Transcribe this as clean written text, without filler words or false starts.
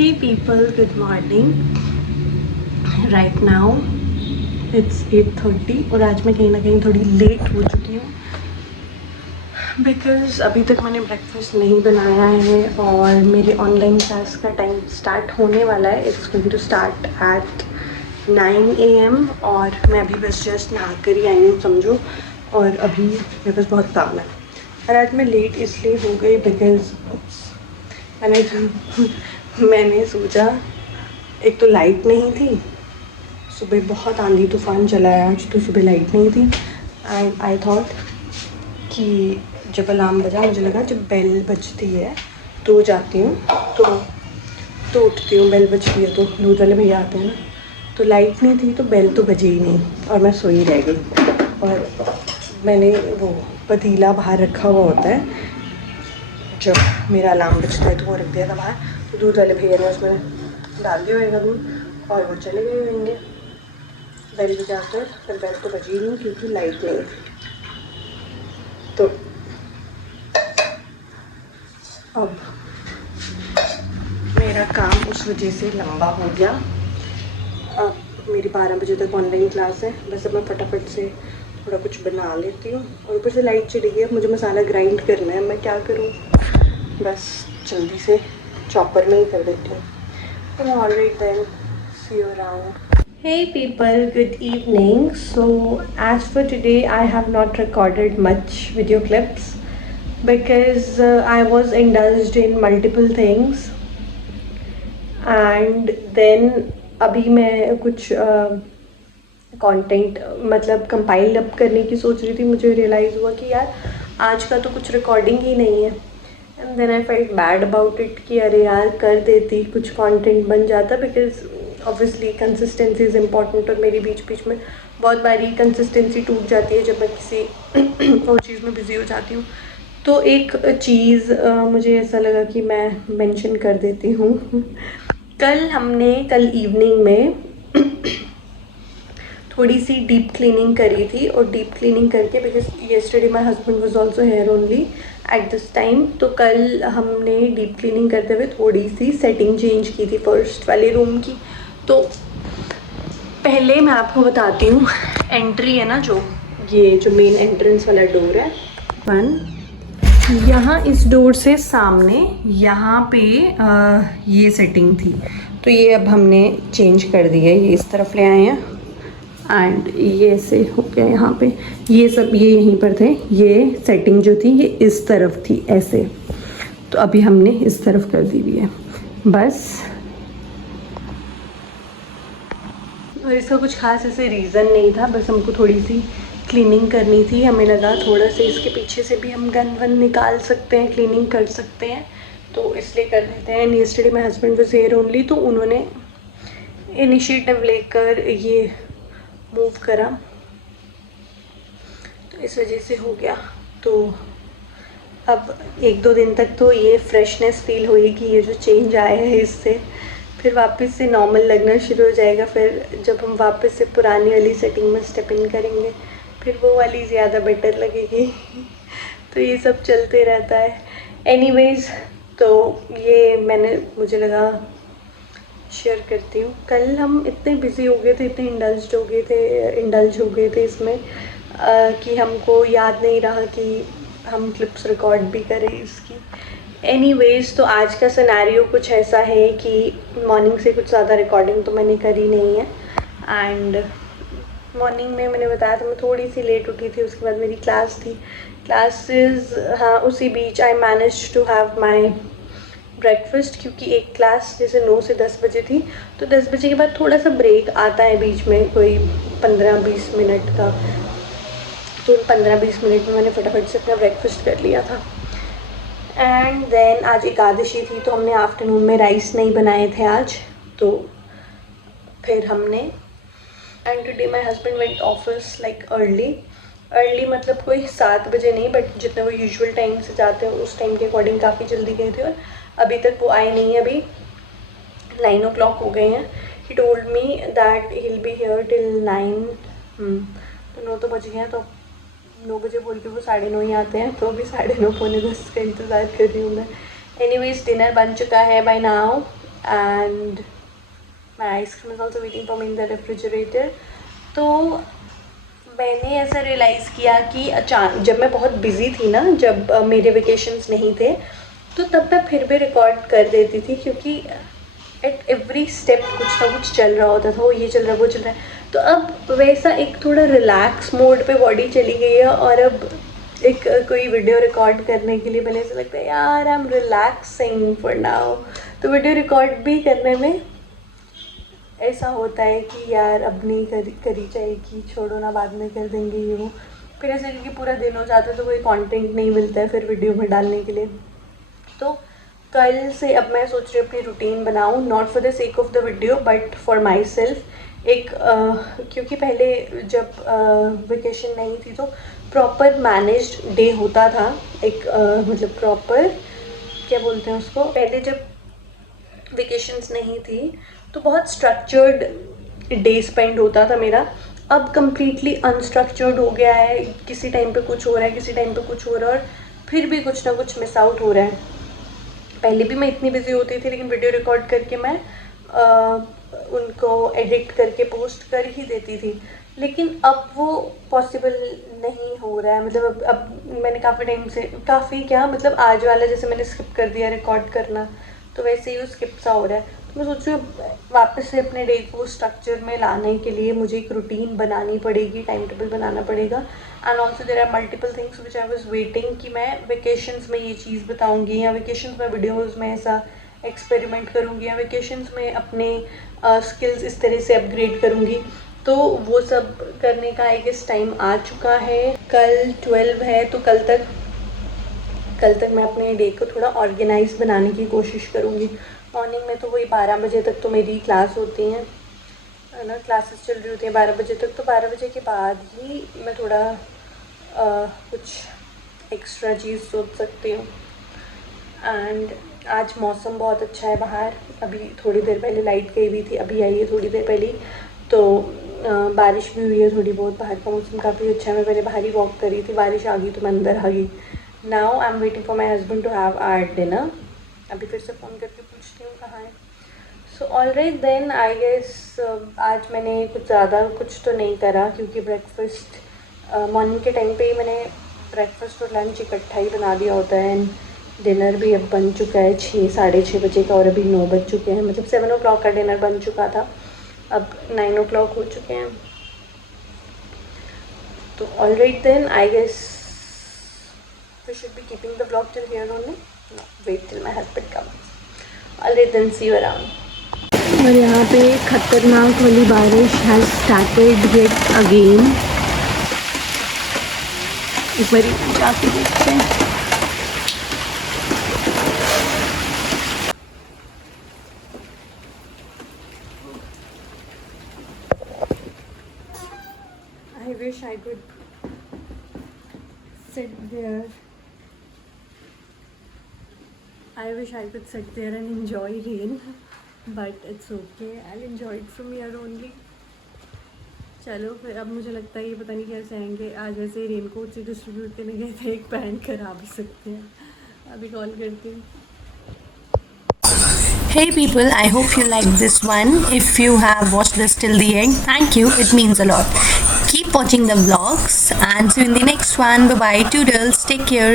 Hey people, good morning. Right now it's 8:30 और आज मैं कहीं ना कहीं थोड़ी लेट हो चुकी हूँ बिकॉज़ अभी तक मैंने ब्रेकफास्ट नहीं बनाया है और मेरे ऑनलाइन क्लास का टाइम स्टार्ट होने वाला है. It's going to start at 9 AM और मैं अभी बस जस्ट नहा कर ही आई हूँ समझो. और अभी मेरे पास बहुत काम है और आज मैं लेट इसलिए हो गई बिकॉज़ मैंने सोचा, एक तो लाइट नहीं थी, सुबह बहुत आंधी तूफान चला है आज, तो सुबह लाइट नहीं थी. एंड आई थॉट कि जब अलार्म बजा, मुझे लगा जब बेल बजती है तो जाती हूँ, तो उठती हूँ. बेल बजती है तो दूध वाले भैया आते हैं ना. तो लाइट नहीं थी तो बेल तो बजी ही नहीं और मैं सोई रह गई. और मैंने वो पतीला बाहर रखा हुआ होता है, जब मेरा अलार्म बजता है तो वो रख दिया था बाहर. तो दूध वाले भैया ने उसमें डाल दिया होगा दूध और वो चले गए होंगे. बेल बजाकर फिर बेल तो बजी नहीं क्योंकि लाइट नहीं थी. तो अब मेरा काम उस वजह से लंबा हो गया. अब मेरी 12 बजे तक ऑनलाइन क्लास है. बस अब मैं फटाफट से थोड़ा कुछ बना लेती हूँ और ऊपर से लाइट चली गई. अब मुझे मसाला ग्राइंड करना है, मैं क्या करूँ, बस जल्दी से चॉपर में ही कर देती हूँ. तो alright then, see you around. Hey people, good evening. So as for today I have not recorded much video clips because I was indulged in multiple things and then अभी मैं कुछ कंटेंट मतलब compile up करने की सोच रही थी. मुझे रियलाइज़ हुआ कि यार आज का तो कुछ रिकॉर्डिंग ही नहीं है. And then I felt bad about it कि अरे यार कर देती, कुछ कंटेंट बन जाता. Because obviously consistency is important और मेरी बीच बीच में बहुत बारी कंसिस्टेंसी टूट जाती है जब मैं किसी और चीज़ में बिज़ी हो जाती हूँ. तो एक चीज़ मुझे ऐसा लगा कि मैं मेंशन कर देती हूँ. कल इवनिंग में थोड़ी सी डीप क्लीनिंग करी थी और डीप क्लीनिंग करके because yesterday my husband was also here only at this time. तो कल हमने डीप क्लीनिंग करते हुए थोड़ी सी सेटिंग चेंज की थी फर्स्ट वाले रूम की. तो पहले मैं आपको बताती हूँ, एंट्री है ना जो मेन एंट्रेंस वाला डोर है यहाँ इस डोर से सामने यहाँ पे ये सेटिंग थी. तो ये अब हमने चेंज कर दी है, ये इस तरफ ले आए हैं एंड ये ऐसे हो गया. यहाँ पे ये सब ये यहीं पर थे. ये सेटिंग जो थी ये इस तरफ थी ऐसे, तो अभी हमने इस तरफ कर दी हुई है बस. और इसका कुछ खास ऐसे रीज़न नहीं था, बस हमको थोड़ी सी क्लीनिंग करनी थी. हमें लगा थोड़ा सा इसके पीछे से भी हम गन वन निकाल सकते हैं, क्लीनिंग कर सकते हैं, तो इसलिए कर देते हैं. And yesterday my husband was here only, तो उन्होंने इनिशिएटिव लेकर ये मूव करा, तो इस वजह से हो गया. तो अब 1-2 दिन तक तो ये फ्रेशनेस फील होएगी, ये जो चेंज आया है इससे. फिर वापस से नॉर्मल लगना शुरू हो जाएगा. फिर जब हम वापस से पुरानी वाली सेटिंग में स्टेप इन करेंगे फिर वो वाली ज़्यादा बेटर लगेगी. तो ये सब चलते रहता है. एनीवेज, तो ये मुझे लगा शेयर करती हूँ. कल हम इतने बिज़ी हो गए थे, इतने इंडल्ज हो गए थे इसमें कि हमको याद नहीं रहा कि हम क्लिप्स रिकॉर्ड भी करें इसकी. एनीवेज, तो आज का सिनेरियो कुछ ऐसा है कि मॉर्निंग से कुछ ज़्यादा रिकॉर्डिंग तो मैंने करी नहीं है. एंड मॉर्निंग में मैंने बताया था मैं थोड़ी सी लेट उठी थी, उसके बाद मेरी क्लासेस हाँ, उसी बीच I manage to have my breakfast, क्योंकि एक क्लास जैसे 9 से 10 बजे थी, तो 10 बजे के बाद थोड़ा सा ब्रेक आता है बीच में, कोई 15-20 मिनट का. तो 15-20 मिनट में मैंने फटाफट से अपना ब्रेकफास्ट कर लिया था. एंड देन आज एकादशी थी तो हमने आफ्टरनून में राइस नहीं बनाए थे आज. तो फिर हमने and today my husband went office like early मतलब कोई 7 बजे नहीं, बट जितने वो यूजुअल टाइम से जाते हैं उस टाइम के अकॉर्डिंग काफ़ी जल्दी गए थे. और अभी तक वो आए नहीं है. अभी 9 o'clock हो गए हैं. He told me that he will be here till 9. तो 9 तो बज गए हैं, तो 9 बजे बोल के वो 9:30 ही आते हैं. तो अभी 9:30 पौने 10 का इंतज़ार कर रही हूँ मैं. एनीवेज, डिनर बन चुका है by now and my ice cream is also waiting for me in the refrigerator. तो मैंने ऐसा रियलाइज़ किया कि अचानक जब मैं बहुत बिज़ी थी ना, जब मेरे वेकेशंस नहीं थे, तो तब मैं फिर भी रिकॉर्ड कर देती थी, क्योंकि एट एवरी स्टेप कुछ ना कुछ चल रहा होता था, वो ये चल रहा है वो चल रहा है। तो अब वैसा एक थोड़ा रिलैक्स मोड पे बॉडी चली गई है, और अब एक कोई वीडियो रिकॉर्ड करने के लिए पहले ऐसा लगता है यार I am relaxing for now. तो वीडियो रिकॉर्ड भी करने में ऐसा होता है कि यार अब नहीं करी जाएगी, छोड़ो ना, बाद में कर देंगे ये वो। फिर ऐसे क्योंकि पूरा दिन हो जाता है तो कोई कंटेंट नहीं मिलता है फिर वीडियो में डालने के लिए। तो कल से अब मैं सोच रही हूँ अपनी रूटीन बनाऊँ, not for the sake of the video but for my self. एक क्योंकि पहले जब वेकेशन नहीं थी तो प्रॉपर मैनेज्ड डे होता था, एक मतलब प्रॉपर क्या बोलते हैं उसको, पहले जब वेकेशंस नहीं थी तो बहुत स्ट्रक्चर्ड डे स्पेंड होता था मेरा। अब कम्प्लीटली अनस्ट्रक्चर्ड हो गया है, किसी टाइम पे कुछ हो रहा है, किसी टाइम पे कुछ हो रहा है, और फिर भी कुछ ना कुछ मिस आउट हो रहा है। पहले भी मैं इतनी बिजी होती थी लेकिन वीडियो रिकॉर्ड करके मैं उनको एडिट करके पोस्ट कर ही देती थी, लेकिन अब वो पॉसिबल नहीं हो रहा है। मतलब अब मैंने काफ़ी टाइम से, काफ़ी क्या मतलब आज वाला जैसे मैंने स्किप कर दिया रिकॉर्ड करना, तो वैसे ही वो स्किप सा हो रहा है। तो मैं सोच रही हूँ वापस से अपने डे को स्ट्रक्चर में लाने के लिए मुझे एक रूटीन बनानी पड़ेगी, टाइम टेबल बनाना पड़ेगा। And also there are multiple things which I was waiting कि मैं वेकेशंस में ये चीज़ बताऊँगी, या वेकेशंस में वीडियोज़ में ऐसा एक्सपेरिमेंट करूँगी, या वेकेशंस में अपने स्किल्स इस तरह से अपग्रेड करूँगी। तो वो सब करने का आई गेस टाइम आ चुका है। कल 12 है तो कल तक मैं अपने डे को थोड़ा ऑर्गेनाइज बनाने की कोशिश करूँगी। मॉर्निंग में तो वही 12 बजे तक तो मेरी क्लास होती है ना, क्लासेस चल रही होती हैं 12 बजे तक, तो 12 बजे के बाद ही मैं थोड़ा कुछ एक्स्ट्रा चीज़ सोच सकती हूँ। एंड आज मौसम बहुत अच्छा है बाहर, अभी थोड़ी देर पहले लाइट गई हुई थी, अभी आई है थोड़ी देर पहले, तो बारिश भी हुई है थोड़ी बहुत। बाहर का मौसम काफ़ी अच्छा है। मैं पहले बाहर ही वॉक कर रही थी, बारिश आ गई तो मैं अंदर आ गई। Now I am waiting for my husband to have our dinner. अभी फिर से फ़ोन करके पूछती हूँ कहाँ है। So alright then I guess आज मैंने कुछ ज़्यादा कुछ तो नहीं करा, क्योंकि ब्रेकफास्ट मॉर्निंग के टाइम पे ही मैंने ब्रेकफास्ट और लंच इकट्ठा ही बना दिया होता है। एंड डिनर भी अब बन चुका है 6 साढ़े 6 बजे का, और अभी 9 बज चुके हैं। मतलब 7 o'clock का डिनर बन चुका था, अब 9 o'clock हो चुके हैं। तो alright then I guess we should be keeping the vlog till here only. No, wait till my husband comes. Alright then, see you around. और यहाँ पे खतरनाक वाली बारिश has started yet again. एक बार जाके देखते हैं। I wish I could sit there. I wish I could sit there and enjoy rain, but it's okay. I'll enjoy it from here only. चलो फिर अब मुझे लगता है ये पता नहीं कैसे आएंगे। आज वैसे रेन कोट से डिस्ट्रीब्यूट करने गए थे, एक पहन कर आ भी सकते हैं। अभी कॉल करती हूँ। Hey people, I hope you liked this one. If you have watched this till the end, thank you. It means a lot. Keep watching the vlogs and see you in the next one. Bye bye. Toodles. Take care.